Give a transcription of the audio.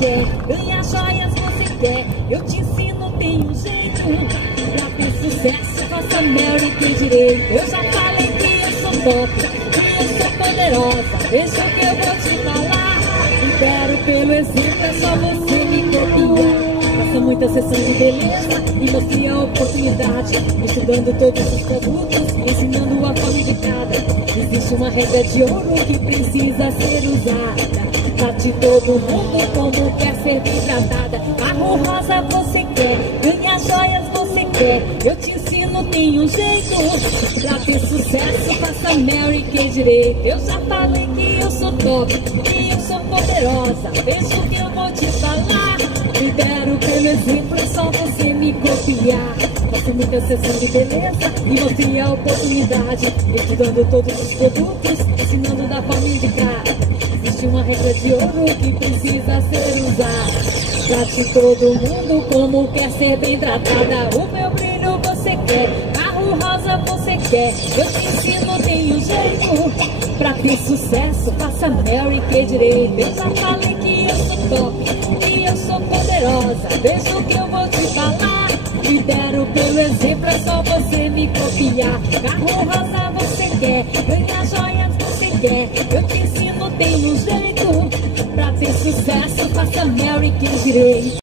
quer, ganhar joias você quer. Eu te ensino, tem um jeito pra ter sucesso. Faça Mary que direito. Eu já falei que eu sou top, que eu sou poderosa. Veja o que eu vou te falar. Lidero pelo exemplo, é só você me copiar. Faça muita sessão de beleza e mostre a oportunidade. Estudando todos os produtos, ensinando a forma de cada. Existe uma regra de ouro que precisa ser usada. Trate todo mundo como quer ser bem tratada. Carro rosa você quer, ganhar joias você quer. Eu te ensino, tem um jeito pra ter sucesso. Faça Mary que direito. Eu já falei que eu sou top, que eu sou poderosa. Veja o que eu vou te falar. Lidero pelo exemplo, é só você me copiar. Faço muita sessão de beleza e mostre a oportunidade. Estudando todos os produtos, ensinando da forma indicada. Existe uma regra de ouro que precisa ser usada. Trate todo mundo como quer ser bem tratada. O meu brilho você quer, carro rosa você quer. Eu te ensino, tem um jeito pra ter sucesso. Faça Mary que direito. Eu já falei que eu sou top, que eu sou poderosa. Veja o que eu vou te falar. Lidero pelo exemplo, é só você me copiar. Carro rosa você quer, ganhar joias você quer. Eu te ensino, tem um jeito pra ter sucesso. Faça Mary que direito.